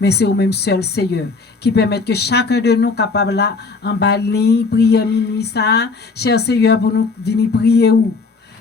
mais c'est au même seul Seigneur qui permet que chacun de nous capable là en bas ligne prier minuit ça cher Seigneur pour nous venir prier où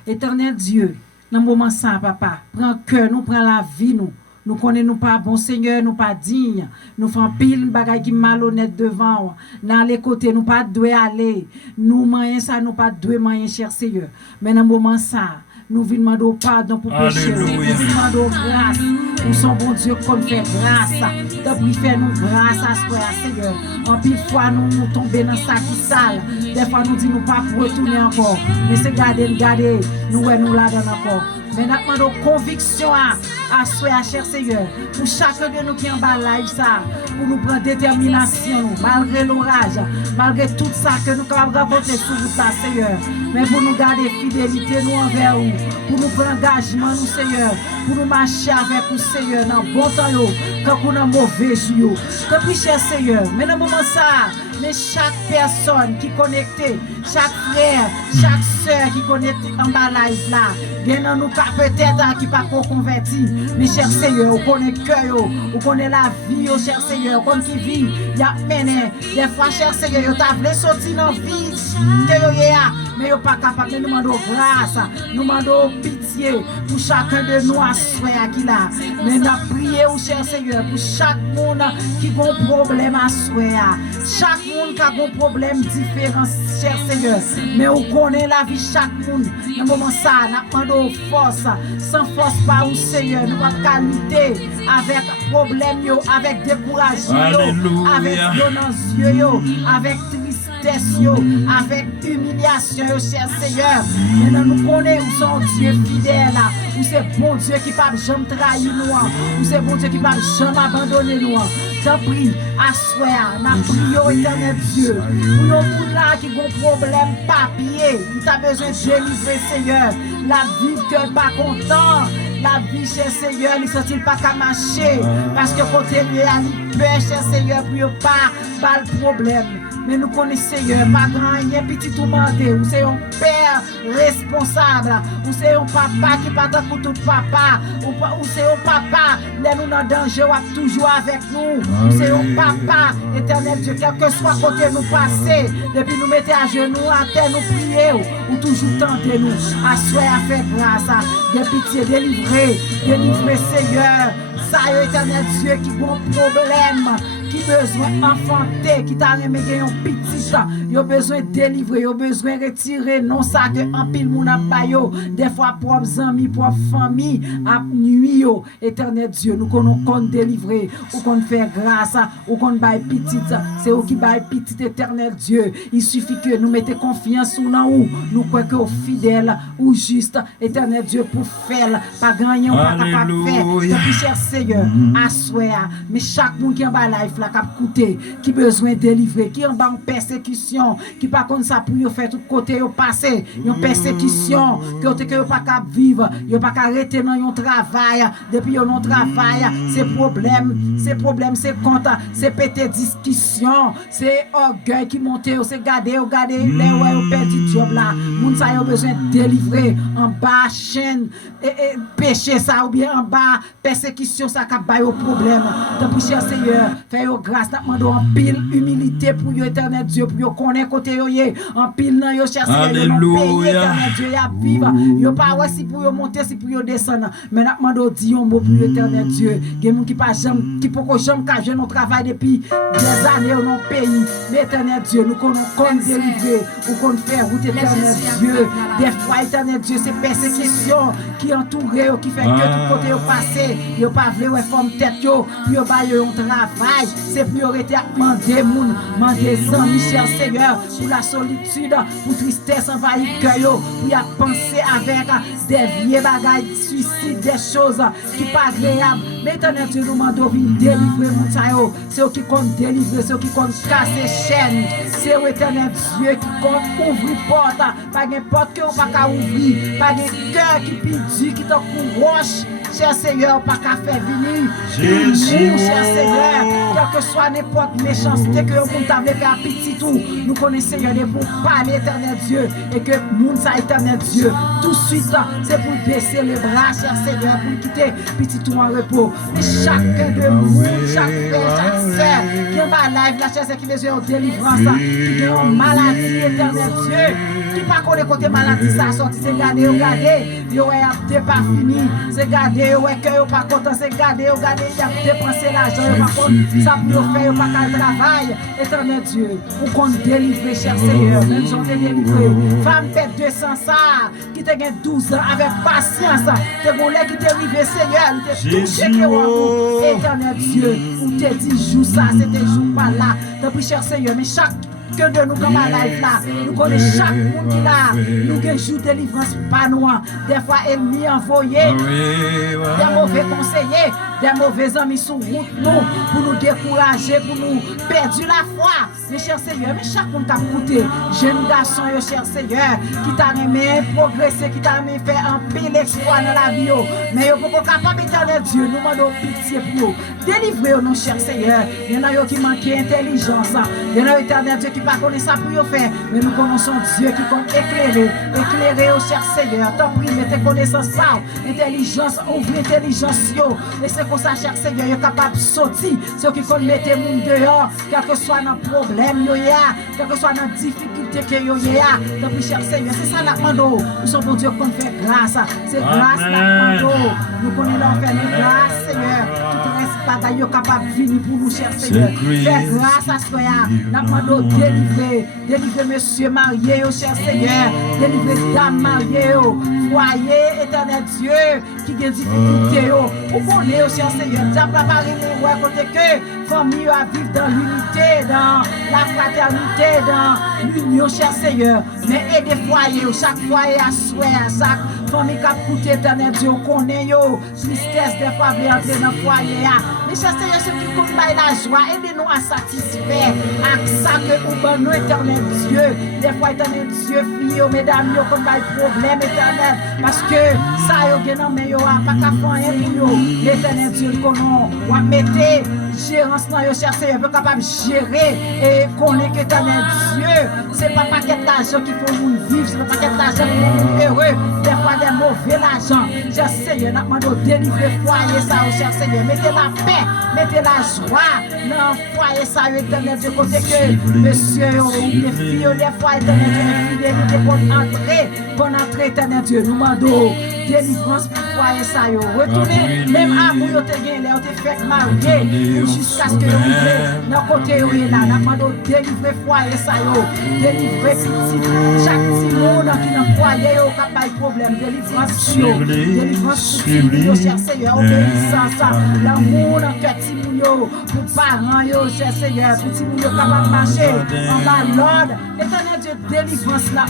éternel Dieu dans moment ça papa prends cœur nous prends la vie nous connaissons nous pas bon Seigneur nous pas digne nous faisons pile bagaille qui malhonnête devant dans les côtés nous pas doit aller nous moyen ça nous pas doit moyen cher Seigneur mais dans moment ça nous venons demander pardon pour péché nous venons demander grâce nous sommes bon Dieu qu'on fait grâce depuis fait nous grâce à ce Seigneur en pile fois nous tomber dans ça qui sale des fois nous dit nous pas pour retourner encore mais c'est garder nous là dans encore mais nous demandons conviction à soi cher Seigneur pour chacun de nous qui est en bas live ça pour nous prendre détermination malgré l'orage malgré tout ça que nous avons rencontré sur vous ça Seigneur mais pour nous garder fidélité nous envers vous pour nous prendre engagement nous Seigneur pour nous marcher avec vous Seigneur dans bon temps quand on a mauvais jour que cher Seigneur mais dans le moment ça mais chaque personne qui est connectée, chaque frère, chaque soeur qui est connectée en bas live là, bien nous peut-être qui pas converti, mais cher Seigneur, on connaît cœur, on connaît la vie, cher Seigneur, comme qui vit, il y a mené, des fois cher Seigneur, il t'a voulu sortir dans la vie, que y a, mais il pas capable, nous demandons grâce, nous demandons pitié pour chacun de nous à soi qui là, mais nous prions, cher Seigneur, pour chaque monde qui a un problème à soi, chaque monde qui a un problème différent, cher Seigneur. Mais on connaît la vie chaque monde. Dans le moment ça, nous demandons force. Sans force, pas au Seigneur. Nous pas qualité avec problème, avec découragement, avec violence, avec tristesse, avec humiliation, cher Seigneur. Maintenant, nous connaissons où sont Dieu fidèle. Où c'est bon Dieu qui ne peut jamais trahir nous. Où c'est bon Dieu qui ne peut jamais abandonner nous. T'en prie, assoir, n'a prié éternel Dieu. Pour nous là qui ont problème papier, il t'a besoin de délivrer Seigneur. La vie que pas content, la vie cher Seigneur, il ne sent pas qu'à marcher. Parce que côté lui a peur cher Seigneur pour pas le problème. Mais nous connaissons Seigneur, pas grand rien petit tout mandé. Ou c'est un père responsable, ou c'est un papa qui pas dans tout papa, ou c'est un papa, là nous dans danger, ou toujours avec nous. Ou c'est un papa, éternel Dieu, quel que soit côté nous passer, depuis nous mettre à genoux, à terre, nous prier, ou toujours tenter nous, à soi à faire grâce, de pitié, délivrer Seigneur, ça éternel Dieu qui a un problème. Qui besoin enfanter, qui t'a remis un petit, il a besoin délivrer, il a besoin retirer, non ça que en pile moun a bayo, des fois propres amis, propres famille, à nuit, éternel Dieu, nous qu'on délivrer, ou qu'on fait grâce, ou qu'on baille petit, c'est eux qui baille petit éternel Dieu, il suffit que nous mettons confiance ou non, nous croyons que fidèle ou juste, éternel Dieu, pour faire, pas gagner, ou pas capable de faire, donc cher Seigneur, assoir, mais chaque monde qui est en bas life, la cap coûter qui besoin délivrer qui en bas persécution qui pas comme ça pour faire tout côté yo passer une persécution que pas cap vivre yo pas arrêter dans un travail depuis yo non travail c'est problème c'est compte c'est pété discussion c'est orgueil qui monte c'est garder les ouais perdu job là moun ça yo besoin délivrer en bas chaîne et péché ça ou bien en bas persécution ça cap ba yo problème donc cher Seigneur fait grâce, nous demandons en pile humilité pour yo éternel Dieu, pour yo connaître côté yo en pile nan yo chercher yo pays éternel Dieu ya vivre, yo pas ouais si pour yo monter si pour yo descendre, mais nous demandons di un mot pour yo éternel Dieu, gen moun qui pas jamais qui poko jamais ka jeune travail depuis des années dans pays, mais éternel Dieu nous qu'on délivrer ou qu'on faire route éternel Dieu, des fois éternel Dieu c'est persécution qui entoure qui fait que tout côté yo passer, yo pas vle ouais forme tête yo ba yo un travail. C'est priorité à demander moun, demander amis, cher Seigneur, pour la solitude, pour tristesse envahir cœur, pour y penser avec des vieux bagailles, suicide, des choses qui pas agréables. Mais éternel Dieu nous demande de délivrer mon taillot. C'est eux qui comptent délivrer, c'est eux qui comptent casser chaînes. C'est eux éternel Dieu qui comptent ouvrir porte. Pas de porte que vous pas ouvrir. Pas de cœur qui pidit, qui te roche. cher Seigneur, pas qu'à faire venir. Jésus, cher Seigneur, quel que soit n'importe méchanceté que vous avez fait à petit tout, nous connaissons, Seigneur, pour parler, éternel Dieu, et que monde ça, éternel Dieu, tout de suite, c'est pour baisser les bras, cher Seigneur, pour quitter petit tout en repos. Mais chacun de nous, chaque frère, chaque sœur, qui est malade, la cher Seigneur, qui besoin de délivrance, qui a une maladie, éternel Dieu, qui pas connaît côté maladie, ça sorti, c'est garder, regardez, yo est pas fini, c'est garder, ouais, que yo pas content, c'est garder, regardez, il a dépensé l'argent, yo pas content, ça pour faire, yo pas qu'à travail, éternel Dieu, pour qu'on délivre, cher Seigneur, même si on t'est délivré, femme bête 200 ça, qui te gagne 12 ans avec patience, te bon qui t'est arrivé, Seigneur, il t'est touché, éternel Dieu, ou t'es dit jour ça, c'était jour pas là, tant pis, cher Seigneur, mais chaque que de nous comme à life là, nous connaissons chaque monde qui là, nous avons jour de délivrance pas nous, des fois ennemis envoyés, des mauvais conseillers, des mauvais amis sur route nous, pour nous décourager, pour nous perdre la foi. Mais cher Seigneur, mais chaque monde t'a coûté, jeune garçon, cher Seigneur, qui t'a aimé progresser, qui t'a aimé faire un pile exploit dans la vie, mais vous pouvez capable éternel Dieu, nous demandons pitié pour vous. Délivrez-nous, cher Seigneur. Il y en a qui manquent d'intelligence, il y en a éternel Dieu qui ne connaissent pas pour faire, mais nous connaissons Dieu qui compte éclairer au cher Seigneur. T'en prie, mettez connaissance ça, intelligence, ouvre l'intelligence, et c'est comme ça, cher Seigneur, il est capable de sortir, c'est eux qui compte mettre le monde dehors, quel que soit notre problème, quel que soit notre difficulté que yo ya. T'en prie, cher Seigneur, c'est ça nous demandons. Nous sommes pour Dieu qu'on fait grâce, c'est grâce nous demandons. Nous connaissons l'enfer, mais grâce, Seigneur, tout reste bagaille capable de venir pour nous, cher Seigneur. Fais grâce à ce nous demandons délivrer monsieur marié, cher Seigneur, délivrer dame mariée, foyer, éternel Dieu, qui a des difficultés, pour qu'on ait, cher Seigneur, diable à Paris, mais côté que famille à vivre dans l'unité, dans la fraternité, dans l'union, cher Seigneur, mais aider foyer, chaque foyer à souhait, à chaque famille qui a coûté, éternel Dieu, qu'on ait, tristesse, des fois, venir entrer dans le foyer, mais cher Seigneur, ceux qui comptent la joie, aidez-nous à satisfaire, à ça que nous, éternel Dieu, des fois, éternel Dieu, filles, mesdames, nous comme des problèmes, éternel, parce que ça, yo gen mais yo pas qu'à faire rien pour yo, l'éternel Dieu, qu'on va mettre gérance dans yo, cher Seigneur, peut capable gérer et connaître que éternel Dieu, c'est pas paquet d'argent qui faut nous vivre, c'est pas paquet d'argent qui faut nous heureux, des fois des mauvais l'argent, cher Seigneur, nous demandons délivrer foyer ça, cher Seigneur, mettez la paix, mettez la joie dans le foyer ça, éternel Dieu, côté que monsieur ou les filles, des fois, éternel Dieu, fidélité pour entrer, éternel Dieu, nous demandons délivrance pour foyer ça, retournez, même amour, vous te gagné, vous te fait marier, jusqu'à ce que vous vivez dans le côté où il est là, nous demandons délivrer foyer ça, délivrer chaque petit monde qui est dans le foyer, qui a des problèmes, délivrance pour tout, cher Seigneur, obéissance, l'amour dans le cœur de pour parents, cher Seigneur, pour tout le monde capable de marcher en bas l'ordre, éternel Dieu, délivrance là,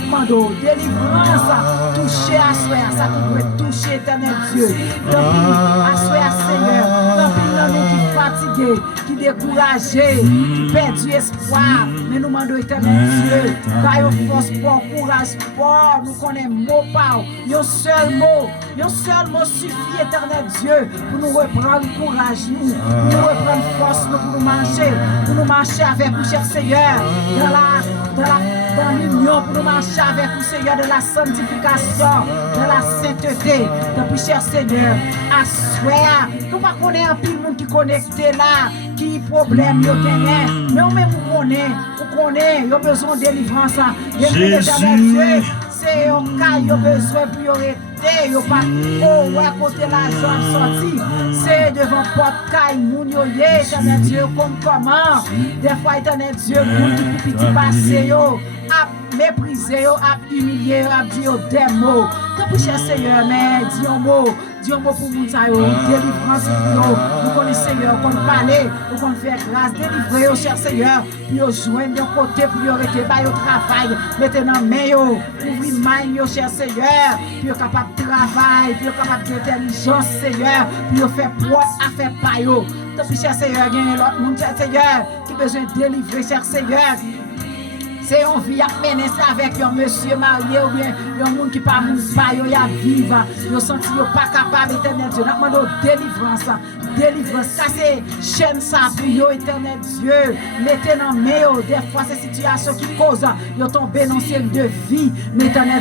délivrance, toucher à soi, ça qui doit toucher, éternel Dieu, à soi, Seigneur, tant pis l'homme qui est fatigué, qui est découragé, qui perd du espoir, mais nous demandons, éternel Dieu, par force, pour courage, pour nous connaissons mot par, un seul mot suffit, éternel Dieu, pour nous reprendre courage, pour nous reprendre force, pour nous marcher avec vous, cher Seigneur, dans l'union, pour nous marcher avec vous, Seigneur, de la sanctification, de la sainteté. Donc, cher Seigneur, à soi, nous ne connaissons pas un pile monde qui est connecté là, qui problème, mais nous même nous connaissons, nous avons besoin de délivrance. Jésus, c'est un cas, nous avons besoin pour arrêter. Yo pas côté l'argent sorti, c'est devant porte caille moun yo yé, éternel Dieu, comme comment des fois éternel Dieu, moun qui petit passé yo a méprisé yo, a humilié yo, a dit yo des mots. Tant cher Seigneur, mais dis un mot pour moun sa yo, délivrance pour yo. Nous connaissons Seigneur, qu'on parler, qu'on faire grâce, délivrer yo, cher Seigneur, puis yo joindre de côté pour yo rester ba yo travail, mettez dans main yo, ouvrir main yo, cher Seigneur, puis yo capable travail, puis capable d'intelligence, Seigneur, puis faire propre à faire par eux. Donc, cher Seigneur, il y a l'autre monde, cher Seigneur, qui a besoin de délivrer, cher Seigneur. C'est une vie à mener ça avec un monsieur marié ou bien un monde qui pas moun pa yo ya vivre. Yo senti yo pas capable éternel Dieu. N'a demandé délivrance. Délivrance. Ça c'est chaîne ça pour yo éternel Dieu. Mettez dans main des fois ces situations qui causent yo tomber dans ciel de vie. Mais éternel Dieu